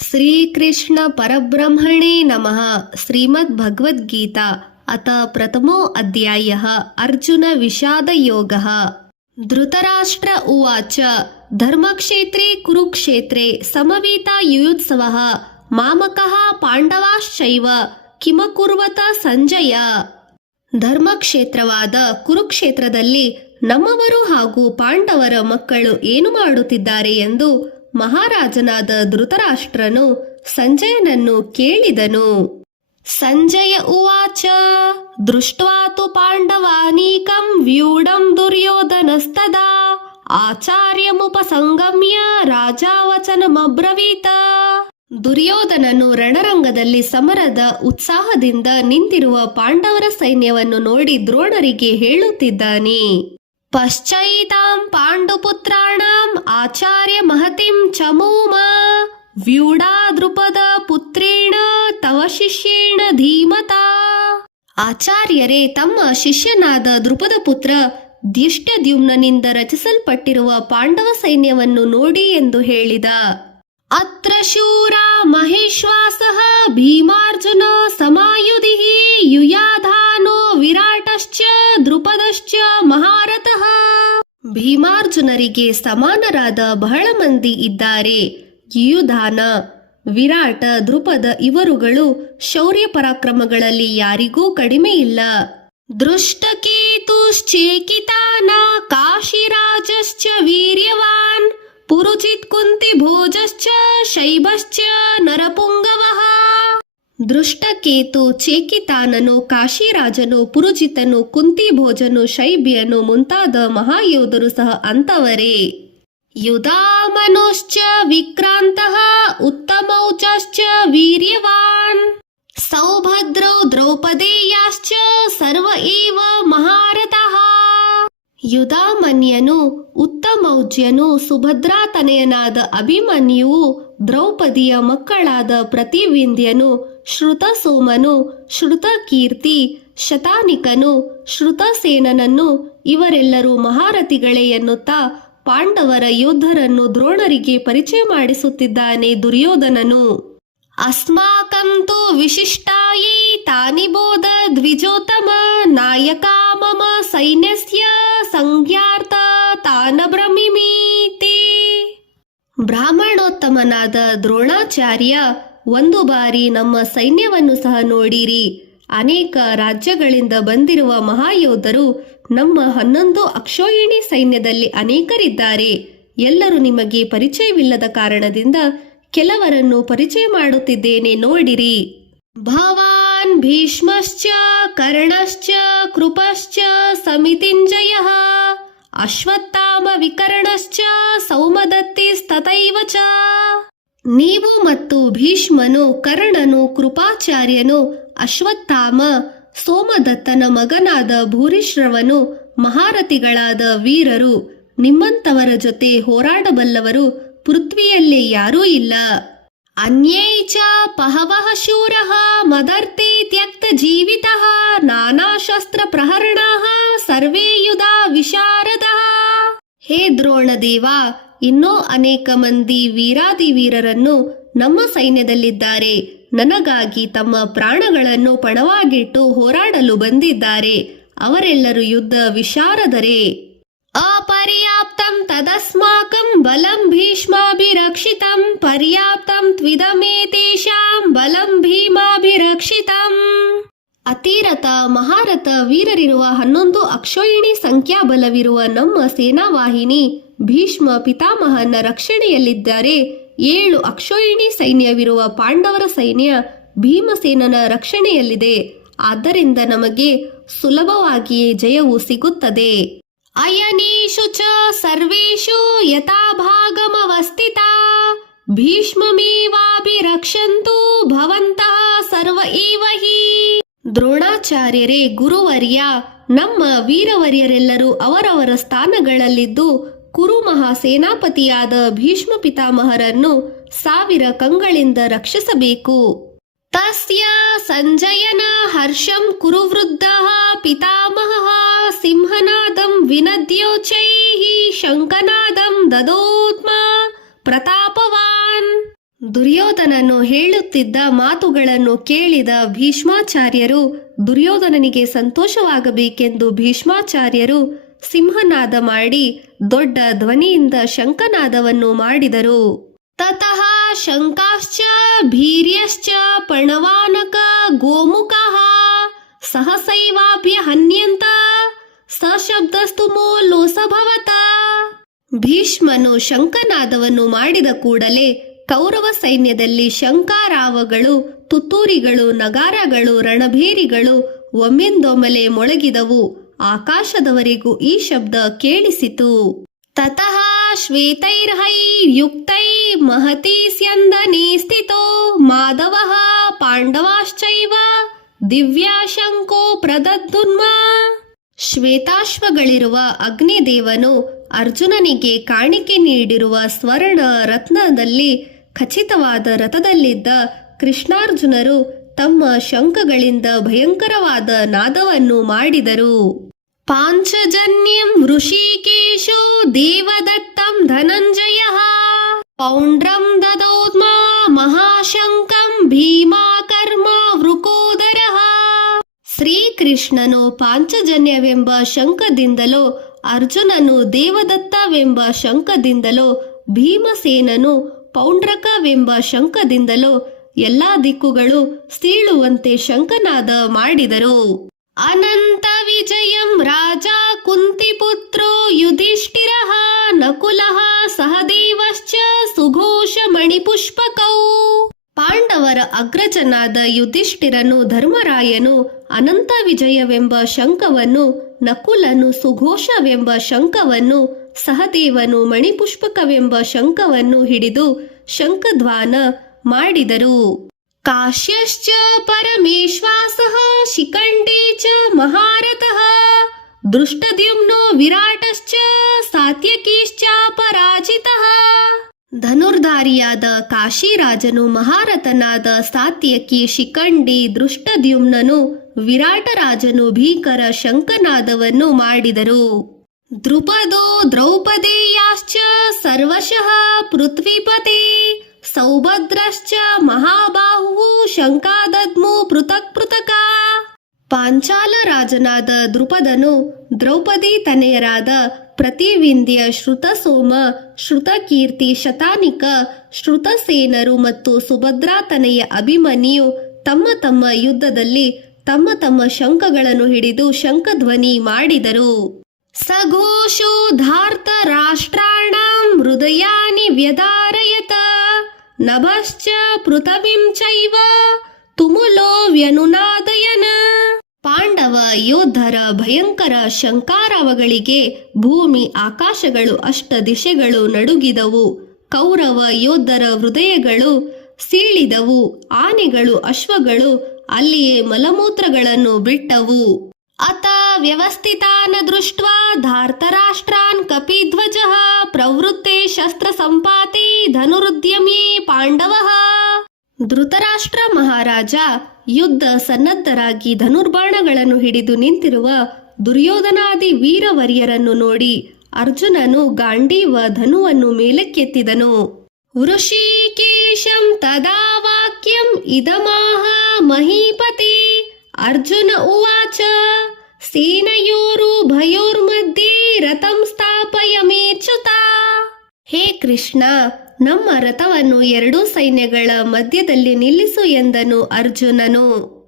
श्रीकृष्ण परब्रह्मणे नमः। श्रीमद्भगवद्गीता अथ प्रथमो अध्यायः अर्जुन विषादयोगः। धृतराष्ट्र उवाच धर्मक्षेत्रे कुरुक्षेत्रे समवेतायुयुत्सवः मामकः पाण्डवाश्चैव किमकुर्वत ಸಂಜಯ। ಧರ್ಮಕ್ಷೇತ್ರವಾದ ಕುರುಕ್ಷೇತ್ರದಲ್ಲಿ ನಮ್ಮವರು ಹಾಗೂ ಪಾಂಡವರ ಮಕ್ಕಳು ಏನು ಮಾಡುತ್ತಿದ್ದಾರೆ ಎಂದು ಮಹಾರಾಜನಾದ ಧೃತರಾಷ್ಟ್ರನು ಸಂಜಯನನ್ನು ಕೇಳಿದನು। ಸಂಜಯ ಉವಾಚ ದೃಷ್ಟ್ವಾ ತು ಪಾಂಡವಾನೀಕಂ ವ್ಯೂಢಂ ದುರ್ಯೋಧನಸ್ತದಾ ಆಚಾರ್ಯಮುಪಸಂಗಮ್ಯ ರಾಜಾ ವಚನಮಬ್ರವೀತ। ದುರ್ಯೋಧನನು ರಣರಂಗದಲ್ಲಿ ಸಮರದ ಉತ್ಸಾಹದಿಂದ ನಿಂತಿರುವ ಪಾಂಡವರ ಸೈನ್ಯವನ್ನು ನೋಡಿ ದ್ರೋಣರಿಗೆ ಹೇಳುತ್ತಿದ್ದಾನೆ। ಪಶ್ಚೈತಾಂ ಪಾಂಡುಪುತ್ರಾಣಾಂ ಆಚಾರ್ಯ ಮಹತಿಂ ಚಮೂಮ ವ್ಯೂಢಾ ದ್ರುಪದ ಪುತ್ರೇಣ ತವ ಶಿಷ್ಯೇಣ ಧೀಮತಾ। ಆಚಾರ್ಯರೇ, ತಮ್ಮ ಶಿಷ್ಯನಾದ ದ್ರುಪದ ಪುತ್ರ ದ್ಯುಷ್ಟದ್ಯುಮ್ನನಿಂದ ರಚಿಸಲ್ಪಟ್ಟಿರುವ ಪಾಂಡವ ಸೈನ್ಯವನ್ನು ನೋಡಿ ಎಂದು ಹೇಳಿದ। ಅತ್ರ ಶೂರಾ ಮಹೇಶ್ವಾಸಃ ಭೀಮಾರ್ಜುನ ಸಮಾಯುಧಿಃ ಯುಯಾಧಾನೋ ವಿರಾಟಶ್ಚ ದ್ರುಪದಶ್ಚ ಮಹಾರಥಃ। ಭೀಮಾರ್ಜುನರಿಗೆ ಸಮಾನರಾದ ಬಹಳ ಮಂದಿ ಇದ್ದಾರೆ। ಯುಯುಧಾನ, ವಿರಾಟ, ದ್ರುಪದ ಇವರುಗಳು ಶೌರ್ಯ ಪರಾಕ್ರಮಗಳಲ್ಲಿ ಯಾರಿಗೂ ಕಡಿಮೆ ಇಲ್ಲ। ದೃಷ್ಟಕೇತುಶ್ಚೇಕಿತಾನ ಕಾಶಿರಾಜಶ್ಚ ವೀರ್ಯವಾನ್ ಪುರುಜಿತ್ ಕುಂತಿ ಭೋಜಶ್ಚ ಶೈಬಶ್ಚ ನರಪುಂಗವಃ। ದೃಷ್ಟಕೇತು, ಚೇಕಿತಾನನು, ಕಾಶಿರಾಜನು, ಪುರುಜಿತನು, ಕುಂತಿಭೋಜನು, ಶೈಬ್ಯನು ಮುಂತಾದ ಮಹಾಯೋಧರು ಸಹ ಅಂತವರೇ। ಯುಧಾಮನುಶ್ಚ ವಿಕ್ರಾಂತಃ ಉತ್ತಮೌಚಶ್ಚ ವೀರ್ಯವಾನ್ ಸೌಭದ್ರೌ ದ್ರೌಪದೇಯಾಶ್ಚ ಸರ್ವ ಏವ ಮಹಾರಥಃ। ಯುಧಾಮನ್ಯನು, ಉತ್ತಮೌಜ್ಯನು, ಸುಭದ್ರಾತನಯನಾದ ಅಭಿಮನ್ಯುವು, ದ್ರೌಪದಿಯ ಮಕ್ಕಳಾದ ಪ್ರತಿವಿಂಧ್ಯನು, ಶ್ರುತಸೋಮನು, ಶ್ರುತಕೀರ್ತಿ, ಶತಾನಿಕನು, ಶ್ರುತಸೇನನನ್ನು ಇವರೆಲ್ಲರೂ ಮಹಾರಥಿಗಳೇ ಎನ್ನುತ್ತಾ ಪಾಂಡವರ ಯೋಧರನ್ನು ದ್ರೋಣರಿಗೆ ಪರಿಚಯ ಮಾಡಿಸುತ್ತಿದ್ದಾನೆ ದುರ್ಯೋಧನನು। ಅಸ್ಮಾಕಂ ತು ವಿಶಿಷ್ಟಾಯೈ ತಾನಿ ಬೋಧ ದ್ವಿಜೋತ್ತಮ ನಾಯಕಾ ಮಮ ಸೈನ್ಯಸ್ಯ ಸಂಜ್ಞಾರ್ಥ ತಾನ ಬ್ರಹ್ಮಿಮೀತಿ। ಬ್ರಾಹ್ಮಣೋತ್ತಮನಾದ ದ್ರೋಣಾಚಾರ್ಯ, ಒಂದು ಬಾರಿ ನಮ್ಮ ಸೈನ್ಯವನ್ನು ಸಹ ನೋಡಿರಿ। ಅನೇಕ ರಾಜ್ಯಗಳಿಂದ ಬಂದಿರುವ ಮಹಾಯೋಧರು ನಮ್ಮ 11 ಅಕ್ಷೋಹಿಣಿ ಸೈನ್ಯದಲ್ಲಿ ಅನೇಕರಿದ್ದಾರೆ। ಎಲ್ಲರೂ ನಿಮಗೆ ಪರಿಚಯವಿಲ್ಲದ ಕಾರಣದಿಂದ ಕೆಲವರನ್ನು ಪರಿಚಯ ಮಾಡುತ್ತಿದ್ದೇನೆ, ನೋಡಿರಿ। ಭವಾನ್ ಭೀಷ್ಮಶ್ಚ ಕರ್ಣಶ್ಚ ಕೃಪಶ್ಚ ಸಮಿತಿಂಜಯಃ ಅಶ್ವತ್ಥಾಮ ವಿಕರ್ಣಶ್ಚ ಸೌಮದತ್ತಿಸ್ತಥೈವ ಚ। ನೀವು ಮತ್ತು ಭೀಷ್ಮನು, ಕರ್ಣನು, ಕೃಪಾಚಾರ್ಯನು, ಅಶ್ವತ್ಥಾಮ, ಸೋಮದತ್ತನ ಮಗನಾದ ಭೂರಿಶ್ರವನು ಮಹಾರಥಿಗಳಾದ ವೀರರು, ನಿಮ್ಮಂತವರ ಜೊತೆ ಹೋರಾಡಬಲ್ಲವರು ಪೃಥ್ವಿಯಲ್ಲೇ ಯಾರೂ ಇಲ್ಲ। ಅನ್ಯೈ ಚ ಪಹವಃ ಶೂರಃ ಮದರ್ಥೇ ತ್ಯಕ್ತ ಜೀವಿತಃ ನಾನಾ ಶಸ್ತ್ರ ಪ್ರಹರಣಾಃ ಸರ್ವೇ ಯುಧಾ ವಿಶಾರದಃ। ಹೇ ದ್ರೋಣದೇವ, ಇನ್ನೂ ಅನೇಕ ಮಂದಿ ವೀರಾದಿ ವೀರರನ್ನು ನಮ್ಮ ಸೈನ್ಯದಲ್ಲಿದ್ದಾರೆ। ನನಗಾಗಿ ತಮ್ಮ ಪ್ರಾಣಗಳನ್ನು ಪಣವಾಗಿಟ್ಟು ಹೋರಾಡಲು ಬಂದಿದ್ದಾರೆ। ಅವರೆಲ್ಲರೂ ಯುದ್ಧ ವಿಶಾರದರೇ। ಅಪರ್ಯಾಪ್ತಂ ತದಸ್ಮಾಕಂ ಬಲಂ ಭೀಷ್ಮಾಭಿರಕ್ಷಿತಂ ಪರ್ಯಾಪ್ತಂ ತ್ವಿದಮೇತೇಷಾಂ ಬಲಂ ಭೀಮಾಭಿರಕ್ಷಿತಂ। ಅತಿರಥ ಮಹಾರಥ ವೀರರಿರುವ 11 ಅಕ್ಷೋಹಿಣಿ ಸಂಖ್ಯಾಬಲವಿರುವ ನಮ್ಮ ಸೇನಾವಾಹಿನಿ ಭೀಷ್ಮ ಪಿತಾಮಹನ ರಕ್ಷಣೆಯಲ್ಲಿದ್ದರೆ 7 ಅಕ್ಷೋಹಿಣಿ ಸೈನ್ಯವಿರುವ ಪಾಂಡವರ ಸೈನ್ಯ ಭೀಮಸೇನನ ರಕ್ಷಣೆಯಲ್ಲಿದೆ। ಆದ್ದರಿಂದ ನಮಗೆ ಸುಲಭವಾಗಿಯೇ ಜಯವು ಸಿಗುತ್ತದೆ। ಅಯನೀಷು ಚ ಸರ್ವೇಷು ಯಥಾಭಾಗಮವಸ್ಥಿತಾ ಭೀಷ್ಮಮೇವಾಭಿರಕ್ಷಂತು ಭವಂತಃ ಸರ್ವ ಏವ ಹಿ। ದ್ರೋಣಾಚಾರ್ಯರೇ, ಗುರುವರ್ಯ, ನಮ್ಮ ವೀರವರ್ಯರೆಲ್ಲರೂ ಅವರವರ ಸ್ಥಾನಗಳಲ್ಲಿದ್ದು ಕುರು ಮಹಾಸೇನಾಪತಿಯಾದ ಭೀಷ್ಮ ಪಿತಾಮಹರನ್ನು 1000 ಕಂಗಳಿಂದ ರಕ್ಷಿಸಬೇಕು। ತಸ್ಯ ಸಂಜಯನ ಹರ್ಷಂ ಕುರುವೃದ್ಧಃ ಪಿತಾಮಹಃ ಸಿಂಹನಾದಂ ವಿನದ್ಯೋಚ್ಚೈಃ ಶಂಕನಾದಂ ದದೋತ್ಮ ಪ್ರತಾಪವಾನ್। ದುರ್ಯೋಧನನು ಹೇಳುತ್ತಿದ್ದ ಮಾತುಗಳನ್ನು ಕೇಳಿದ ಭೀಷ್ಮಾಚಾರ್ಯರು ದುರ್ಯೋಧನನಿಗೆ ಸಂತೋಷವಾಗಬೇಕೆಂದು ಭೀಷ್ಮಾಚಾರ್ಯರು ಸಿಂಹನಾದ ಮಾಡಿ ದೊಡ್ಡ ಧ್ವನಿಯಿಂದ ಶಂಖನಾದವನ್ನು ಮಾಡಿದರು. ತತಃ ಶಂಕಾಶ್ಚ ಭೀರ್ಯಶ್ಚ ಪಣವಾನಕ ಗೋಮುಖಃ ಸಹಸೈವಾಭ್ಯ ಹನ್ಯಂತ ಸಶಬ್ದಸ್ತು ಲೋಸಭವತ. ಭೀಷ್ಮನು ಶಂಖನಾದವನ್ನು ಮಾಡಿದ ಕೂಡಲೇ ಕೌರವ ಸೈನ್ಯದಲ್ಲಿ ಶಂಖಾರಾವಗಳು, ತುತ್ತೂರಿಗಳು, ನಗಾರಗಳು, ರಣಭೇರಿಗಳು ಒಮ್ಮೆಂದೊಮ್ಮೆಲೆ ಮೊಳಗಿದವು. ಆಕಾಶದವರೆಗೂ ಈ ಶಬ್ದ ಕೇಳಿಸಿತು. ತತಃ ಶ್ವೇತೈರ್ಹೈರ್ಯುಕ್ತೈ ಮಹತಿ ಸ್ಯಂದನೆ ಸ್ಥಿತೋ ಮಾಧವಃ ಪಾಂಡವಾಶ್ಚೈವ ದಿವ್ಯಾಶಂಕೋ ಪ್ರದದ್ದುನ್ಮ. ಶ್ವೇತಾಶ್ವಗಳಿರುವ ಅಗ್ನಿದೇವನು ಅರ್ಜುನನಿಗೆ ಕಾಣಿಕೆ ನೀಡಿರುವ ಸ್ವರ್ಣ ರತ್ನದಲ್ಲಿ ಖಚಿತವಾದ ರಥದಲ್ಲಿದ್ದ ಕೃಷ್ಣಾರ್ಜುನರು ತಮ್ಮ ಶಂಖಗಳಿಂದ ಭಯಂಕರವಾದ ನಾದವನ್ನು ಮಾಡಿದರು. ಪಾಂಚಜನ್ಯಂ ಋಷಿಕೇಶೋ ದೇವದತ್ತಂ ಧನಂಜಯಃ ಪೌಂಡ್ರಂ ದದೋದ್ಮ ಮಹಾಶಂಕಂ ಭೀಮಾಕರ್ಮ ವೃಕೋದರಃ. ಶ್ರೀಕೃಷ್ಣನು ಪಾಂಚಜನ್ಯವೆಂಬ ಶಂಖದಿಂದಲೋ, ಅರ್ಜುನನು ದೇವದತ್ತವೆಂಬ ಶಂಖದಿಂದಲೋ, ಭೀಮಸೇನನು ಪೌಂಡ್ರಕವೆಂಬ ಶಂಖದಿಂದಲೋ ಎಲ್ಲಾ ದಿಕ್ಕುಗಳು ಸೀಳುವಂತೆ ಶಂಖನಾದ ಮಾಡಿದರು. ಅನಂತ ವಿಜಯಂ ರಾಜ ಕುಂತಿಪುತ್ರೋ ಯುಧಿಷ್ಠಿರಃ ನಕುಲಃ ಸಹದೇವಶ್ಚ ಸುಘೋಷ ಮಣಿಪುಷ್ಪಕೌ. ಪಾಂಡವರ ಅಗ್ರಜನಾದ ಯುಧಿಷ್ಠಿರನು, ಧರ್ಮರಾಯನು ಅನಂತ ವಿಜಯವೆಂಬ ಶಂಖವನ್ನು, ನಕುಲನು ಸುಘೋಷವೆಂಬ ಶಂಖವನ್ನು, ಸಹದೇವನು ಮಣಿಪುಷ್ಪಕವೆಂಬ ಶಂಖವನ್ನು ಹಿಡಿದು ಶಂಖಧ್ವಾನ ಮಾಡಿದರು. ಕಾಶ್ಯಶ್ಚ ಪರಮೇಶ್ವಾಸಃ ಶಿಖಂಡೇ ಚ ಮಹಾರಥಃ ದೃಷ್ಟದ್ಯುಮ್ನೋ ವಿರಾಟಶ್ಚ ಸಾತ್ಯಕೀಶ್ಚಾಪರಾಜಿತಃ. ಧನುರ್ಧಾರಿಯಾದ ಕಾಶಿರಾಜನು, ಮಹಾರಥನಾದ ಸಾತ್ಯಕಿ, ಶಿಖಂಡಿ, ದೃಷ್ಟದ್ಯುಮ್ನನು, ವಿರಾಟರಾಜನು ಭೀಕರ ಶಂಖನಾದವನ್ನು ಮಾಡಿದರು. ದ್ರುಪದೋ ದ್ರೌಪದೇಯಾಶ್ಚ ಸರ್ವಶಃ ಪೃಥ್ವೀಪತೆ ಸೌಭದ್ರಶ್ಚ ಮಹಾಬಾಹು ಶಂಖಾದದ್ಮು ಪೃಥಕ್ ಪೃಥಕ. ಪಾಂಚಾಲ ರಾಜನಾದ ದ್ರುಪದನು, ದ್ರೌಪದಿ ತನೆಯರಾದ ಪ್ರತಿವಿಂಧ್ಯ, ಶ್ರುತಸೋಮ, ಶ್ರುತಕೀರ್ತಿ, ಶತಾನಿಕ, ಶ್ರುತಸೇನರು ಮತ್ತು ಸುಭದ್ರಾ ತನೆಯ ಅಭಿಮನ್ಯು ತಮ್ಮ ತಮ್ಮ ಯುದ್ಧದಲ್ಲಿ ತಮ್ಮ ತಮ್ಮ ಶಂಖಗಳನ್ನು ಹಿಡಿದು ಶಂಖಧ್ವನಿ ಮಾಡಿದರು. ಸಘೋಷೋ ಧಾರ್ತ ರಾಷ್ಟ್ರಾಣಾಂ ಹೃದಯಾನಿ ವ್ಯಧಾರಯತ ನಭಶ್ಚ ಪೃಥವಿಂ ಚೈವ ತುಮುಲೋ ವ್ಯನುನಾದಯನ. ಪಾಂಡವ ಯೋಧರ ಭಯಂಕರ ಶಂಖಾರವಗಳಿಗೆ ಭೂಮಿ ಆಕಾಶಗಳು ಅಷ್ಟ ದಿಶೆಗಳು ನಡುಗಿದವು. ಕೌರವ ಯೋಧರ ಹೃದಯಗಳು ಸೀಳಿದವು. ಆನೆಗಳು ಅಶ್ವಗಳು ಅಲ್ಲಿಯೇ ಮಲಮೂತ್ರಗಳನ್ನು ಬಿಟ್ಟವು. ಅತ ವ್ಯವಸ್ಥಿತಾನ್ ದೃಷ್ಟ್ವಾ ಧಾರ್ತರಾಷ್ಟ್ರಾನ್ ಕಪಿಧ್ವಜಃ ಪ್ರವೃತ್ತೆ ಶಸ್ತ್ರ ಸಂಪಾತೆ ಧನುರುದ್ಯಮೇ ಪಾಂಡವಃ. ಧೃತರಾಷ್ಟ್ರ ಮಹಾರಾಜ ಯುದ್ಧ ಸನ್ನದ್ಧರಾಗಿ ಧನುರ್ಬಾಣಗಳನ್ನು ಹಿಡಿದು ನಿಂತಿರುವ ದುರ್ಯೋಧನಾದಿ ವೀರವರ್ಯರನ್ನು ನೋಡಿ ಅರ್ಜುನನು ಗಾಂಡೀವ ಧನುವನ್ನು ಮೇಲಕ್ಕೆತ್ತಿದನು. ವೃಷಿಕೇಶಂ ತದಾ ವಾಕ್ಯಂ ಇದಮಾಹ ಮಹೀಪತಿ. ಅರ್ಜುನ ಉವಾಚ ಸೇನಯೋರುಭಯೋರ್ಮಧ್ಯೆ ರಥಂ ಸ್ಥಾಪಯಮೇಚ್ಯುತ. ಹೇ ಕೃಷ್ಣ, ನಮ್ಮ ರಥವನ್ನು ಎರಡೂ ಸೈನ್ಯಗಳ ಮಧ್ಯದಲ್ಲಿ ನಿಲ್ಲಿಸು ಎಂದನು ಅರ್ಜುನನು.